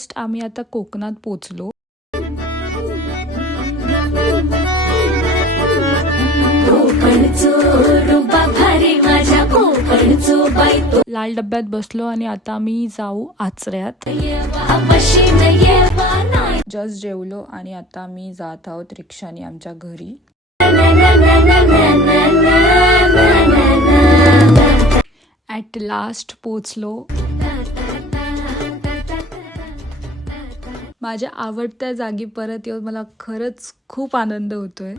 Just आम्ही आता कोकणात पोचलो. लाल डब्यात बसलो आणि आता आम्ही जाऊ आचऱ्यात. जस्ट जेवलो आणि आता आम्ही जात आहोत रिक्षाने आमच्या घरी. ॲट लास्ट पोचलो. माझ्या आवडत्या जागी परत येऊन मला खरंच खूप आनंद होतोय.